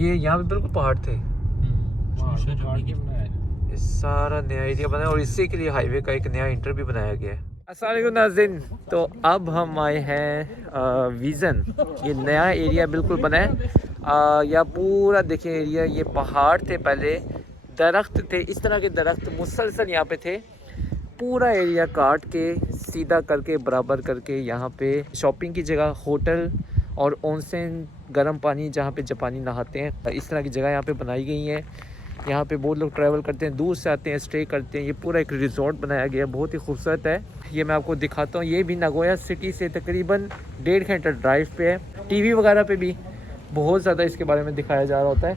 ये यहाँ पे बिल्कुल पहाड़ थे, ये सारा नया एरिया बना है और इसी के लिए हाईवे का एक नया इंटर भी बनाया गया है। अस्सलाम वालेकुम नाज़रीन, तो अब हम आए हैं विज़न। ये नया एरिया बिल्कुल बना है। या पूरा देखिए एरिया, ये पहाड़ थे पहले, दरख्त थे, इस तरह के दरख्त मुसलसल यहाँ पे थे। पूरा एरिया काट के सीधा करके बराबर करके यहाँ पे शॉपिंग की जगह, होटल और ऑनसेन गर्म पानी जहाँ पे जापानी नहाते हैं, इस तरह की जगह यहाँ पे बनाई गई हैं। यहाँ पे बहुत लोग ट्रैवल करते हैं, दूर से आते हैं, स्टे करते हैं। ये पूरा एक रिजॉर्ट बनाया गया है, बहुत ही खूबसूरत है। ये मैं आपको दिखाता हूँ। ये भी नागोया सिटी से तकरीबन 1.5 घंटा ड्राइव पे है। टीवी वगैरह पे भी बहुत ज़्यादा इसके बारे में दिखाया जा रहा होता है।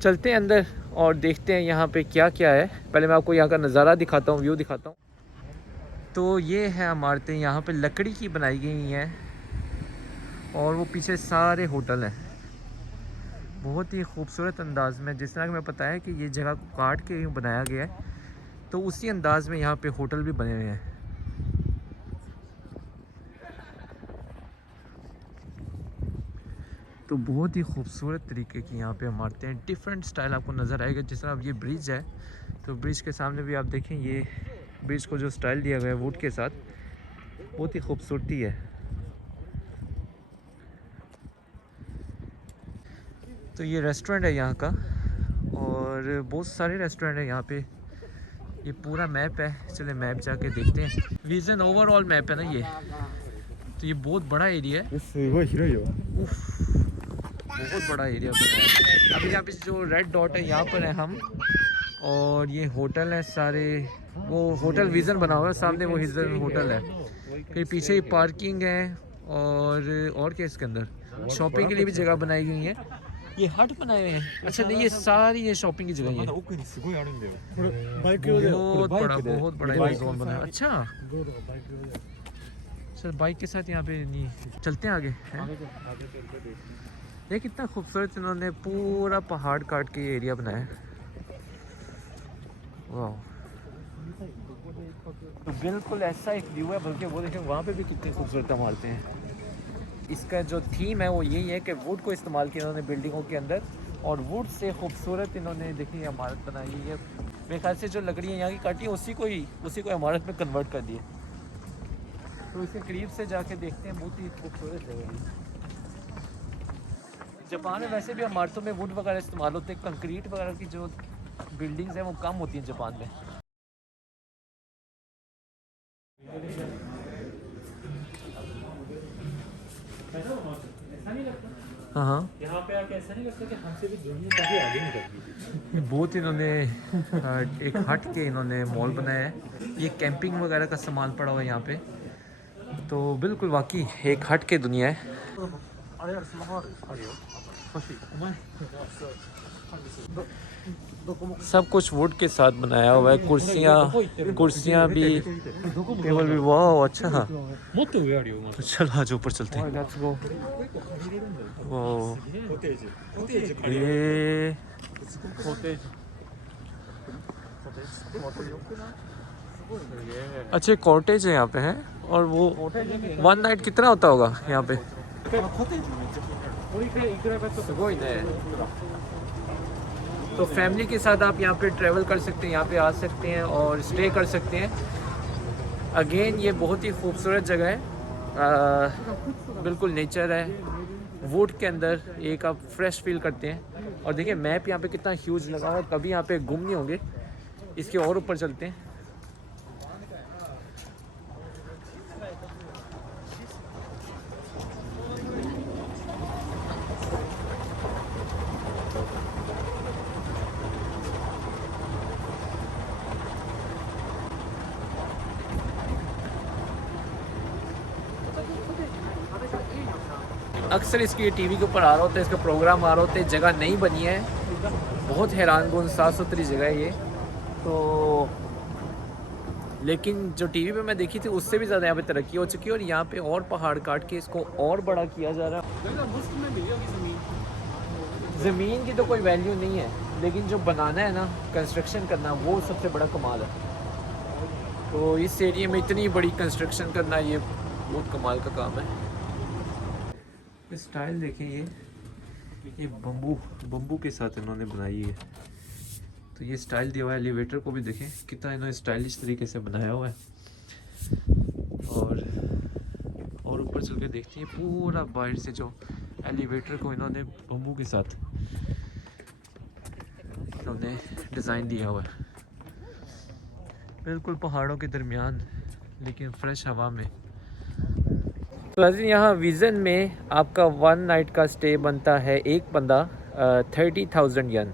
चलते हैं अंदर और देखते हैं यहाँ पे क्या क्या है। पहले मैं आपको यहाँ का नज़ारा दिखाता हूँ, व्यू दिखाता हूँ। तो ये है इमारतें, यहाँ पे लकड़ी की बनाई गई हैं और वो पीछे सारे होटल हैं। बहुत ही खूबसूरत अंदाज में, जिस तरह कि मैं पता है कि ये जगह को काट के यूँ बनाया गया है, तो उसी अंदाज में यहाँ पे होटल भी बने हुए हैं। तो बहुत ही खूबसूरत तरीके की यहाँ पे इमारतें हैं। डिफरेंट स्टाइल आपको नज़र आएगा। जिस तरह अब ये ब्रिज है, तो ब्रिज के सामने भी आप देखें, ये ब्रिज को जो स्टाइल दिया गया है वुड के साथ, बहुत ही खूबसूरती है। तो ये रेस्टोरेंट है यहाँ का, और बहुत सारे रेस्टोरेंट है यहाँ पे। ये पूरा मैप है, चले मैप जाके देखते हैं। विजन ओवरऑल मैप है ना ये, तो ये बहुत बड़ा एरिया है। उफ, बहुत बड़ा एरिया बना है। अभी यहाँ पे जो रेड डॉट है यहाँ पर है हम, और ये होटल है सारे। वो होटल विजन बना हुआ है, सामने वो हिजन होटल है। फिर पीछे ही पार्किंग है, और क्या इसके अंदर शॉपिंग के लिए भी जगह बनाई गई है। ये हट बनाए हुए हैं। अच्छा नहीं, ये सारी ये शॉपिंग की जगह है। बहुत बड़ा ये जोन बना है। अच्छा सर, बाइक के साथ यहाँ पे नहीं चलते हैं आगे हैं? ये कितना खूबसूरत इन्होंने पूरा पहाड़ काट के ये एरिया बनाया है। वाह, तो बिल्कुल ऐसा एक व्यू है। बल्कि वो देखें वहाँ पे भी कितनी खूबसूरत इमारतें हैं। इसका जो थीम है वो यही है कि वुड को इस्तेमाल किया इन्होंने बिल्डिंगों के अंदर, और वुड से खूबसूरत इन्होंने देखिए इमारत बनाई है। मेरे ख्याल से जो लकड़ियाँ यहाँ की काटी हैं उसी को इमारत में कन्वर्ट कर दिए। तो इसके करीब से जाके देखते हैं, बहुत ही खूबसूरत जगह है। जापान में वैसे भी इमारतों में वुड वगैरह इस्तेमाल होते हैं। कंक्रीट वगैरह की जो बिल्डिंग्स हैं वो कम होती हैं जापान में। हाँ हाँ, यहाँ पे आके ऐसा नहीं लगता कि हमसे भी दुनिया काफ़ी आगे निकल गई। बहुत इन्होंने एक हट के इन्होंने मॉल बनाया है। ये कैंपिंग वगैरह का सामान पड़ा हुआ है यहाँ पे। तो बिल्कुल वाकई एक हट के दुनिया है। सब कुछ वुड के साथ बनाया हुआ है। कुर्सियाँ भी, टेबल भी। वाह अच्छा, तो चल आज ऊपर चलते हैं। वाह, ये अच्छे कॉटेज है यहाँ पे हैं। और वो 1 नाइट कितना होता होगा यहाँ पे? तो फैमिली के साथ आप यहाँ पे ट्रैवल कर सकते हैं, यहाँ पे आ सकते हैं और स्टे कर सकते हैं। अगेन ये बहुत ही खूबसूरत जगह है। बिल्कुल नेचर है, वुड के अंदर एक आप फ्रेश फील करते हैं। और देखिए मैप यहाँ पे कितना ह्यूज लगा हुआ है, कभी यहाँ पे गुम नहीं होंगे। इसके और ऊपर चलते हैं। अक्सर इसकी टीवी के ऊपर आ रहा होता है, इसका प्रोग्राम आ रहा होता है। जगह नहीं बनी है, बहुत हैरानकुन साफ़ सुथरी जगह है ये तो। लेकिन जो टीवी पे मैं देखी थी उससे भी ज़्यादा यहाँ पे तरक्की हो चुकी है, और यहाँ पे और पहाड़ काट के इसको और बड़ा किया जा रहा है। ज़मीन की तो कोई वैल्यू नहीं है, लेकिन जो बनाना है ना, कंस्ट्रक्शन करना, वो सबसे बड़ा कमाल है। तो इस एरिया में इतनी बड़ी कंस्ट्रक्शन करना, ये बहुत कमाल का काम है। स्टाइल देखिए, ये बम्बू के साथ इन्होंने बनाई है। तो ये स्टाइल दिया हुआ है। एलिवेटर को भी देखें कितना इन्होंने स्टाइलिश तरीके से बनाया हुआ है। और ऊपर चल के देखते हैं पूरा बाहर से जो एलिवेटर को इन्होंने बम्बू के साथ इन्होंने डिज़ाइन दिया हुआ है, बिल्कुल पहाड़ों के दरमियान लेकिन फ्रेश हवा में। तो यहाँ विज़न में आपका 1 नाइट का स्टे बनता है एक बंदा 30,000 यन।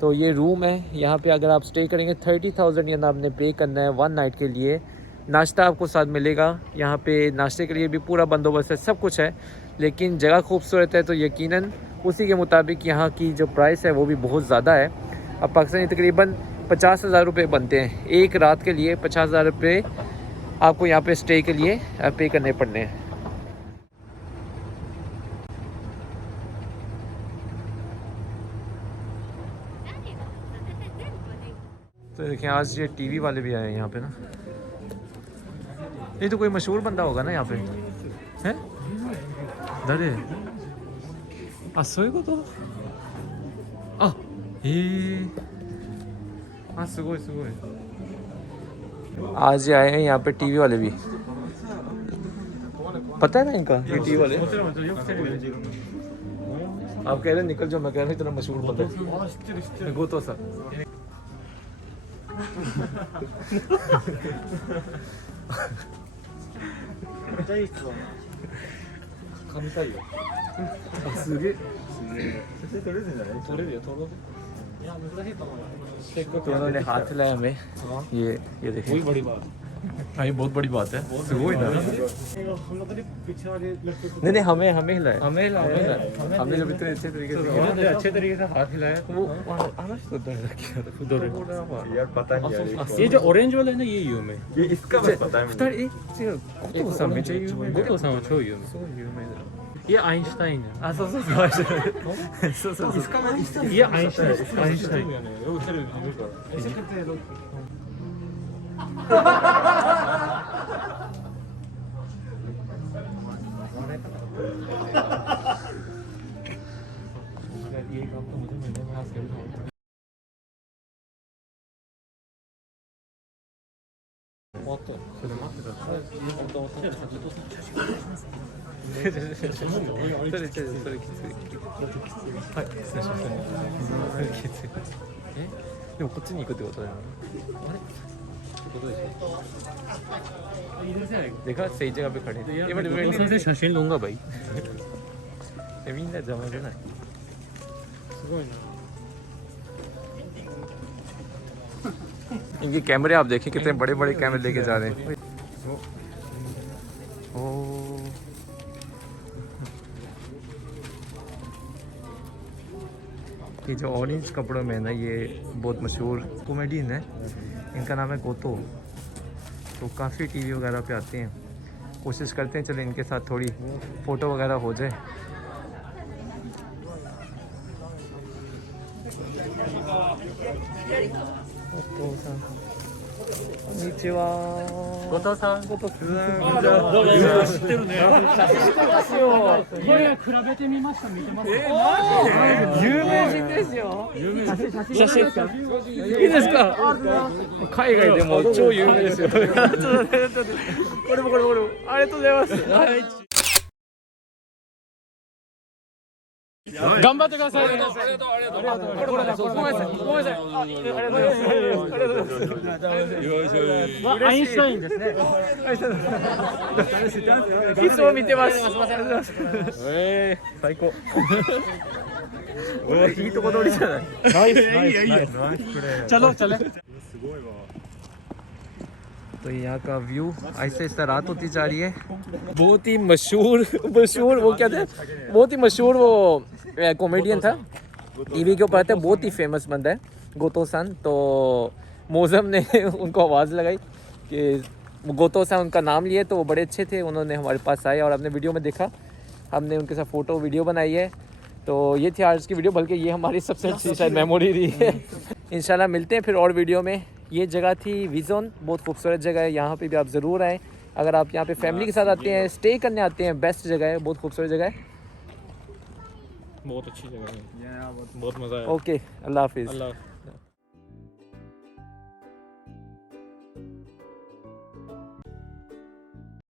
तो ये रूम है, यहाँ पे अगर आप स्टे करेंगे 30,000 यन आपने पे करना है 1 नाइट के लिए। नाश्ता आपको साथ मिलेगा, यहाँ पे नाश्ते के लिए भी पूरा बंदोबस्त है, सब कुछ है। लेकिन जगह खूबसूरत है तो यकीनन उसी के मुताबिक यहाँ की जो प्राइस है वो भी बहुत ज़्यादा है। अब पाकिस्तानी तकरीबन 50,000 रुपये बनते हैं एक रात के लिए। 50,000 रुपये आपको यहाँ पे स्टे के लिए पे करने पड़ने हैं। तो देखिए आज ये टीवी वाले भी आए हैं यहाँ पे ना। ये तो कोई मशहूर बंदा होगा ना यहाँ पे, हैं? दरे को तो आज ये आए हैं यहाँ पे टीवी वाले भी। पता है ना इनका, ये टीवी वाले। आप कह रहे हैं निकल जाओ, मैं कह रहा हूँ इतना मशहूर बंदा है गोतो सा। तो उन्होंने हाथ हिलाया हमें, ये देखिए बड़ी बात। हाँ ये बहुत बड़ी बात है। नहीं हमें हिलाया, हमने जब इतने अच्छे तरीके से हाथ हिलाया वो यार पता नहीं। ये जो ऑरेंज वाला है ना ये यूम है, ये इसका पता है ये आइंस्टाइन है। ये आइंस्टाइन ये काम तो मुझे मिलने में हासिल होगा।でもこっちに行くってことだよね。あれってことでしょ。देखा सही जगह पे खड़े थे। ये मैं सबसे写真 लूंगा भाई।みんな邪魔じゃない。すごいな। इनके कैमरे आप देखिए कितने बड़े बड़े कैमरे लेके जा रहे हैं। ये जो ऑरेंज कपड़ों में ना ये बहुत मशहूर कॉमेडियन है, इनका नाम है गोतो। तो काफ़ी टीवी वगैरह पे आते हैं। कोशिश करते हैं चले इनके साथ थोड़ी फ़ोटो वगैरह हो जाए।頑張ってください。アインシュタインですね。いつも見てます。最高。いいとこ取りじゃない。ナイスプレー。चलो चले। तो यहाँ का व्यू ऐसे ऐसे रात होती जा रही है। बहुत ही मशहूर वो क्या थे, बहुत ही मशहूर वो कॉमेडियन था, टीवी के ऊपर था, बहुत ही फेमस बंदा है गोतो सान। तो मौज़म ने उनको आवाज़ लगाई कि गोतो सान उनका नाम लिए, तो वो बड़े अच्छे थे, उन्होंने हमारे पास आए और हमने वीडियो में देखा, हमने उनके साथ फ़ोटो वीडियो बनाई है। तो ये थी आज की वीडियो, बल्कि ये हमारी सबसे अच्छी शायद मेमोरी रही है। इंशाल्लाह मिलते हैं फिर और वीडियो में। ये जगह थी विज़न, बहुत खूबसूरत जगह है, यहाँ पे भी आप ज़रूर आएँ। अगर आप यहाँ पे फैमिली के साथ आते हैं, स्टे करने आते हैं, बेस्ट जगह है, बहुत खूबसूरत जगह है। बहुत अच्छी जगह है, बहुत मज़ा आया। ओके, अल्लाह हाफिज़। अल्लाह